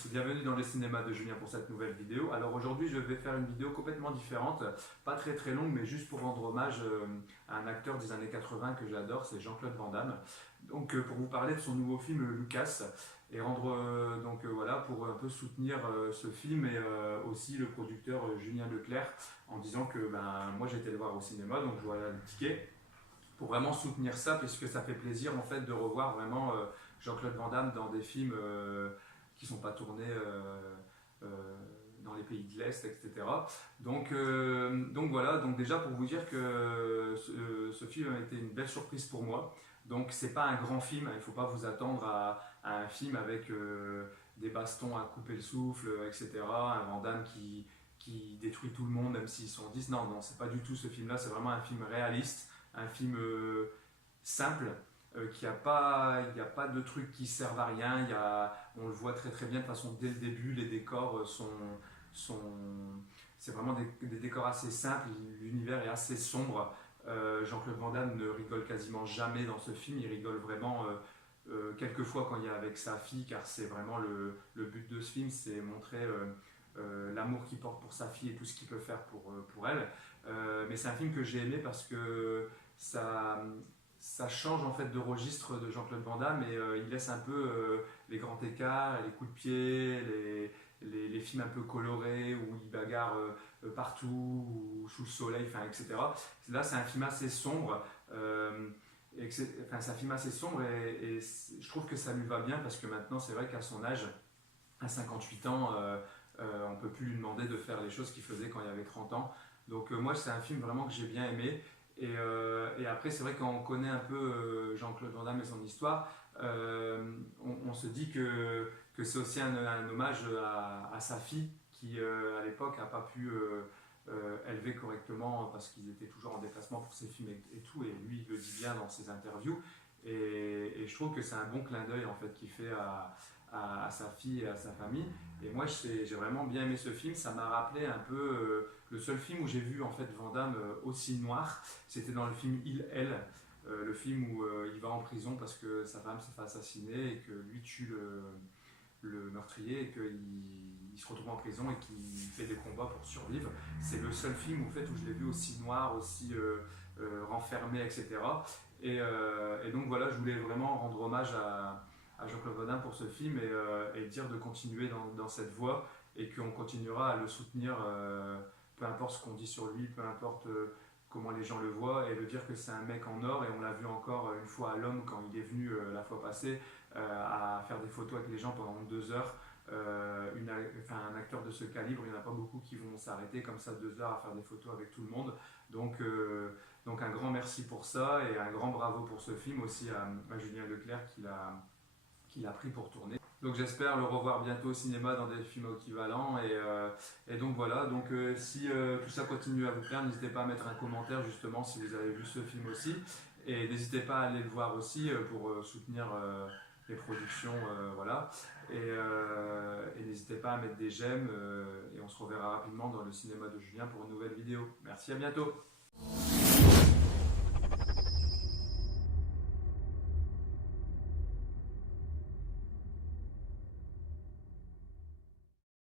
tous, bienvenue dans le cinéma de Julien pour cette nouvelle vidéo. Alors aujourd'hui je vais faire une vidéo complètement différente, pas très longue mais juste pour rendre hommage à un acteur des années 80 que j'adore, c'est Jean-Claude Van Damme. Donc pour vous parler de son nouveau film Lucas et rendre voilà, pour un peu soutenir ce film et aussi le producteur Julien Leclerc en disant que moi j'ai été le voir au cinéma donc je vois le ticket pour vraiment soutenir ça puisque ça fait plaisir en fait de revoir vraiment Jean-Claude Van Damme dans des films qui ne sont pas tournés dans les pays de l'Est, etc. Donc voilà, donc déjà pour vous dire que ce film a été une belle surprise pour moi. Donc c'est pas un grand film, il ne faut pas vous attendre à un film avec des bastons à couper le souffle, etc. Un Van Damme qui détruit tout le monde même s'ils sont 10. Non, non, c'est pas du tout ce film-là, c'est vraiment un film réaliste, un film simple. Il n'y a pas de trucs qui servent à rien, on le voit très bien de toute façon dès le début, les décors c'est vraiment des décors assez simples, l'univers est assez sombre. Jean-Claude Van Damme ne rigole quasiment jamais dans ce film, il rigole vraiment quelquefois quand il est avec sa fille, car c'est vraiment le but de ce film, c'est montrer l'amour qu'il porte pour sa fille et tout ce qu'il peut faire pour elle. Mais c'est un film que j'ai aimé parce que ça change en fait de registre de Jean-Claude Van Damme et il laisse un peu les grands écarts, les coups de pied, les films un peu colorés où il bagarre partout, ou sous le soleil, etc. Là c'est un film assez sombre. C'est un film assez sombre et je trouve que ça lui va bien parce que maintenant c'est vrai qu'à son âge, à 58 ans, on ne peut plus lui demander de faire les choses qu'il faisait quand il avait 30 ans. Donc moi c'est un film vraiment que j'ai bien aimé. Et après, c'est vrai quand on connaît un peu Jean-Claude Van Damme et son histoire, on se dit que c'est aussi un hommage à sa fille qui, à l'époque, n'a pas pu élever correctement parce qu'ils étaient toujours en déplacement pour ses films et tout. Et lui, il le dit bien dans ses interviews. Et je trouve que c'est un bon clin d'œil en fait, qu'il fait à sa fille et à sa famille. Et moi, j'ai vraiment bien aimé ce film. Ça m'a rappelé un peu le seul film où j'ai vu en fait Van Damme aussi noir. C'était dans le film Il, Elle, le film où il va en prison parce que sa femme s'est fait assassiner et que lui tue le meurtrier et qu'il se retrouve en prison et qu'il fait des combats pour survivre. C'est le seul film où je l'ai vu aussi noir, aussi renfermé, etc. Et donc voilà, je voulais vraiment rendre hommage à Jean-Claude Van Damme pour ce film et dire de continuer dans cette voie et qu'on continuera à le soutenir, peu importe ce qu'on dit sur lui, peu importe comment les gens le voient, et de dire que c'est un mec en or. Et on l'a vu encore une fois à l'Homme quand il est venu la fois passée à faire des photos avec les gens pendant 2 heures. Un acteur de ce calibre, il n'y en a pas beaucoup qui vont s'arrêter comme ça 2 heures à faire des photos avec tout le monde. Donc un grand merci pour ça et un grand bravo pour ce film aussi à Julien Leclerc qui l'a pris pour tourner. Donc j'espère le revoir bientôt au cinéma dans des films équivalents et donc voilà, donc si tout ça continue à vous plaire, n'hésitez pas à mettre un commentaire justement si vous avez vu ce film aussi et n'hésitez pas à aller le voir aussi pour soutenir les productions, voilà, et n'hésitez pas à mettre des j'aime et on se reverra rapidement dans le cinéma de Julien pour une nouvelle vidéo. Merci, à bientôt.